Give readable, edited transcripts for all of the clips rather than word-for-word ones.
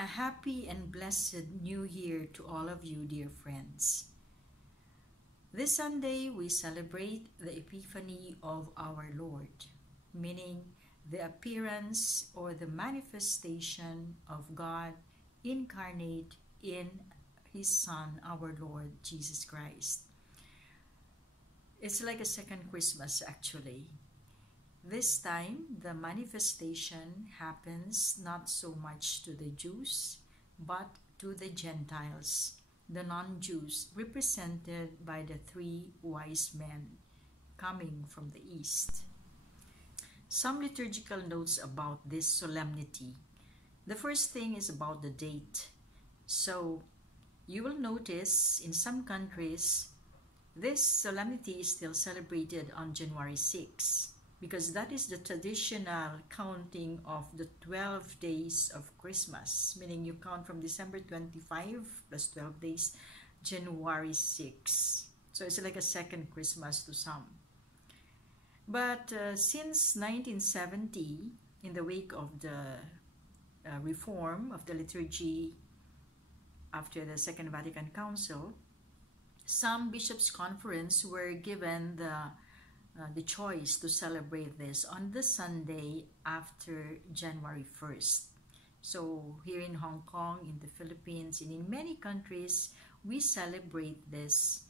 A happy and blessed New Year to all of you, dear friends. This Sunday, we celebrate the Epiphany of our Lord, meaning the appearance or the manifestation of God incarnate in His Son, our Lord Jesus Christ. It's like a second Christmas, actually. This time, the manifestation happens not so much to the Jews, but to the Gentiles, the non-Jews, represented by the three wise men coming from the east. Some liturgical notes about this solemnity. The first thing is about the date. So, you will notice in some countries, this solemnity is still celebrated on January 6. Because that is the traditional counting of the 12 days of Christmas, meaning you count from December 25 plus 12 days, January 6. So it's like a second Christmas to some. But since 1970, in the wake of the reform of the liturgy after the Second Vatican Council, some bishops' conference were given the choice to celebrate this on the Sunday after January 1st. So here in Hong Kong, in the Philippines, and in many countries, we celebrate this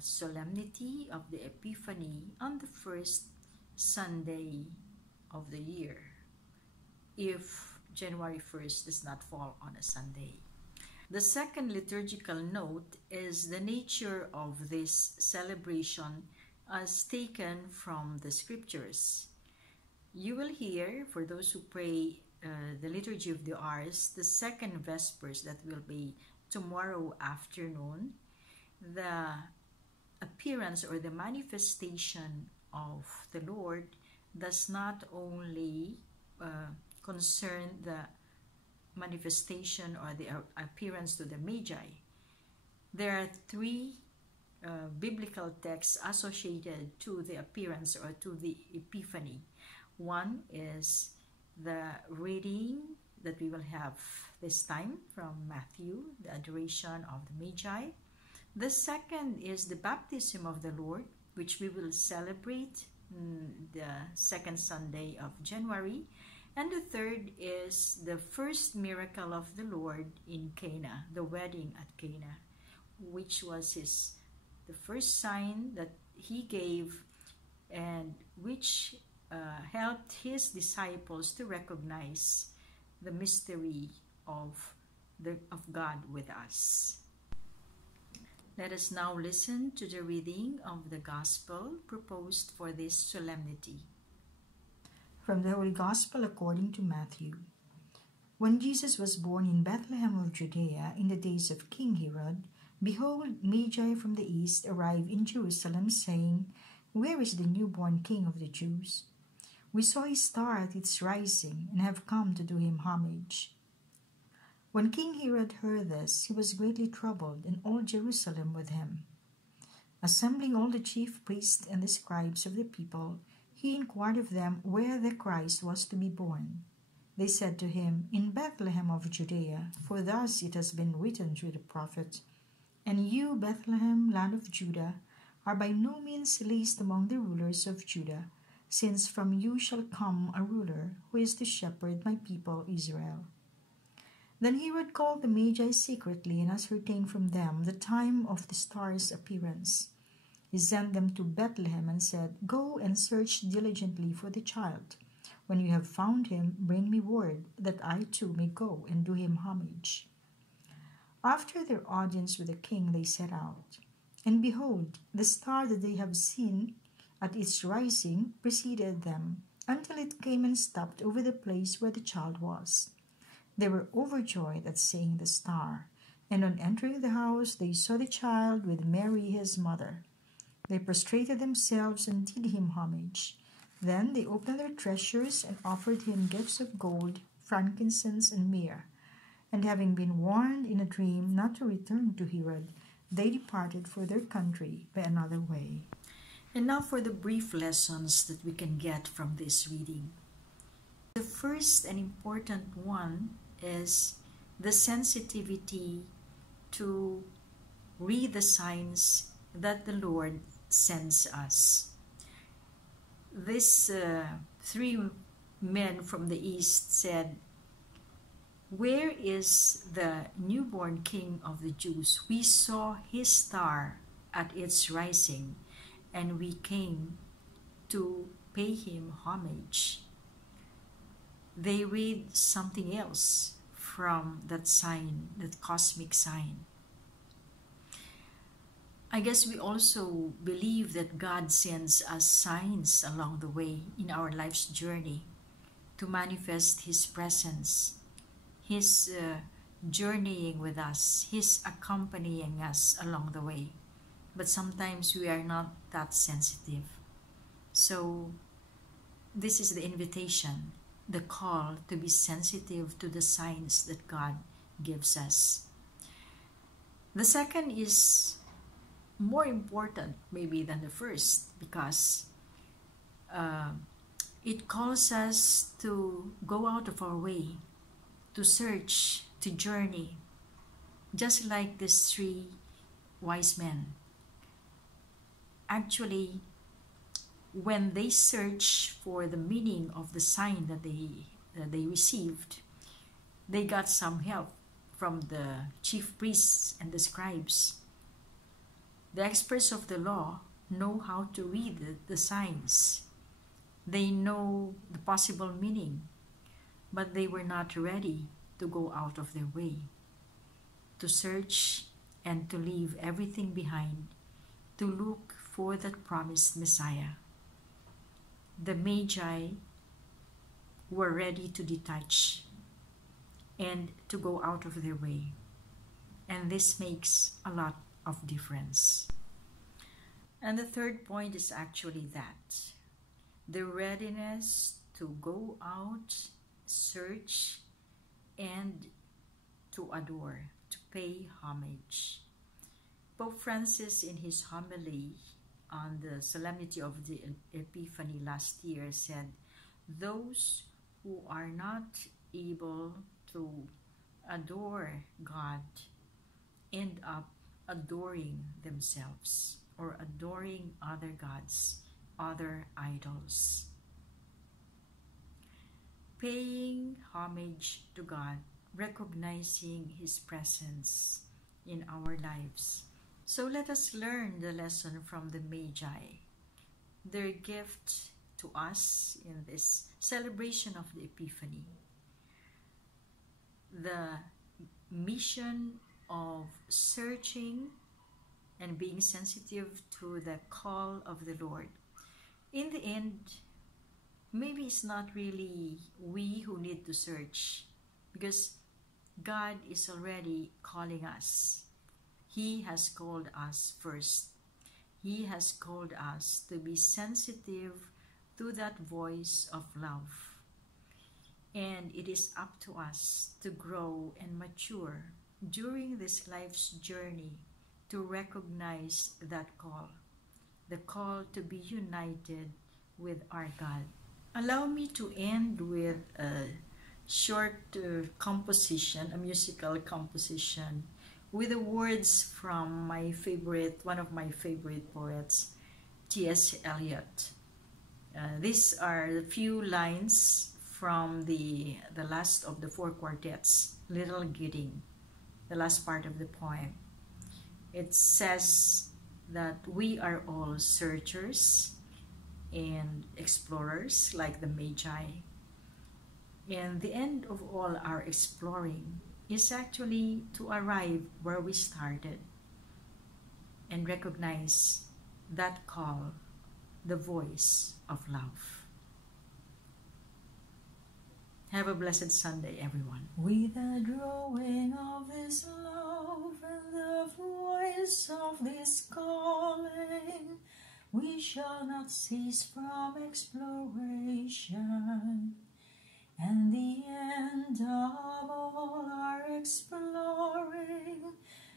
solemnity of the Epiphany on the first Sunday of the year, if January 1st does not fall on a Sunday. The second liturgical note is the nature of this celebration as taken from the scriptures. You will hear, for those who pray the Liturgy of the Hours, the second Vespers that will be tomorrow afternoon, the appearance or the manifestation of the Lord does not only concern the manifestation or the appearance to the Magi. There are three biblical texts associated to the appearance or to the Epiphany. One is the reading that we will have this time from Matthew, the adoration of the Magi. The second is the baptism of the Lord, which we will celebrate the second Sunday of January. And the third is the first miracle of the Lord in Cana, the wedding at Cana, which was the first sign that he gave and which helped his disciples to recognize the mystery of God with us. Let us now listen to the reading of the Gospel proposed for this solemnity. From the Holy Gospel according to Matthew. When Jesus was born in Bethlehem of Judea in the days of King Herod, behold, Magi from the east arrived in Jerusalem, saying, Where is the newborn King of the Jews? We saw his star at its rising, and have come to do him homage. When King Herod heard this, he was greatly troubled, and all Jerusalem with him. Assembling all the chief priests and the scribes of the people, he inquired of them where the Christ was to be born. They said to him, In Bethlehem of Judea, for thus it has been written through the prophet, And you, Bethlehem, land of Judah, are by no means least among the rulers of Judah, since from you shall come a ruler who is to shepherd my people Israel. Then Herod called the Magi secretly and ascertained from them the time of the star's appearance. He sent them to Bethlehem and said, Go and search diligently for the child. When you have found him, bring me word, that I too may go and do him homage. After their audience with the king, they set out. And behold, the star that they have seen at its rising preceded them, until it came and stopped over the place where the child was. They were overjoyed at seeing the star, and on entering the house they saw the child with Mary his mother. They prostrated themselves and did him homage. Then they opened their treasures and offered him gifts of gold, frankincense, and myrrh. And having been warned in a dream not to return to Herod, they departed for their country by another way. And now for the brief lessons that we can get from this reading. The first and important one is the sensitivity to read the signs that the Lord sends us. These three men from the east said, "Where is the newborn King of the Jews? We saw his star at its rising, and we came to pay him homage." They read something else from that sign, that cosmic sign. I guess we also believe that God sends us signs along the way in our life's journey to manifest His presence, His journeying with us, His accompanying us along the way. But sometimes we are not that sensitive. So this is the invitation, the call to be sensitive to the signs that God gives us. The second is more important maybe than the first, because it calls us to go out of our way, to search, to journey, just like these three wise men. Actually, when they search for the meaning of the sign that they received, they got some help from the chief priests and the scribes. The experts of the law know how to read the signs. They know the possible meaning, but they were not ready to go out of their way, to search and to leave everything behind, to look for that promised Messiah. The Magi were ready to detach and to go out of their way. And this makes a lot of difference. And the third point is actually that the readiness to go out, search, and to adore, to pay homage. Pope Francis, in his homily on the Solemnity of the Epiphany last year, said, "Those who are not able to adore God end up adoring themselves or adoring other gods, other idols." Paying homage to God, recognizing His presence in our lives. So let us learn the lesson from the Magi, their gift to us in this celebration of the Epiphany. The mission of searching and being sensitive to the call of the Lord. In the end, maybe it's not really we who need to search, because God is already calling us. He has called us first. He has called us to be sensitive to that voice of love. And it is up to us to grow and mature during this life's journey to recognize that call, the call to be united with our God. Allow me to end with a short composition, a musical composition, with the words from one of my favorite poets, T.S. Eliot. These are the few lines from the last of the four quartets, Little Gidding, the last part of the poem. It says that we are all searchers and explorers like the Magi. And the end of all our exploring is actually to arrive where we started and recognize that call, the voice of love. Have a blessed Sunday, everyone. With the drawing of this love and the voice of this calling, we shall not cease from exploration. And the end of all our exploring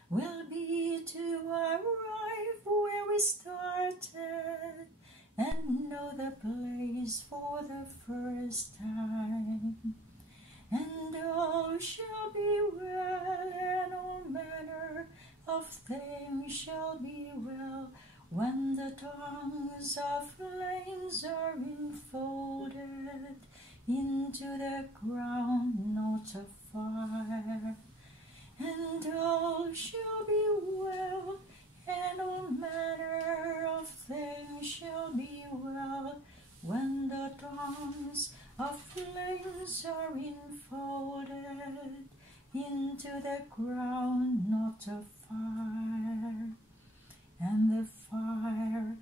will be to arrive where we started and know the place for the first time. And all all shall be well, and all manner of things shall be well, when the tongues of flames are enfolded into the ground, not of fire. And all shall be well, and all manner of things shall be well, when the tongues of flames are enfolded into the ground, not of fire. And the fire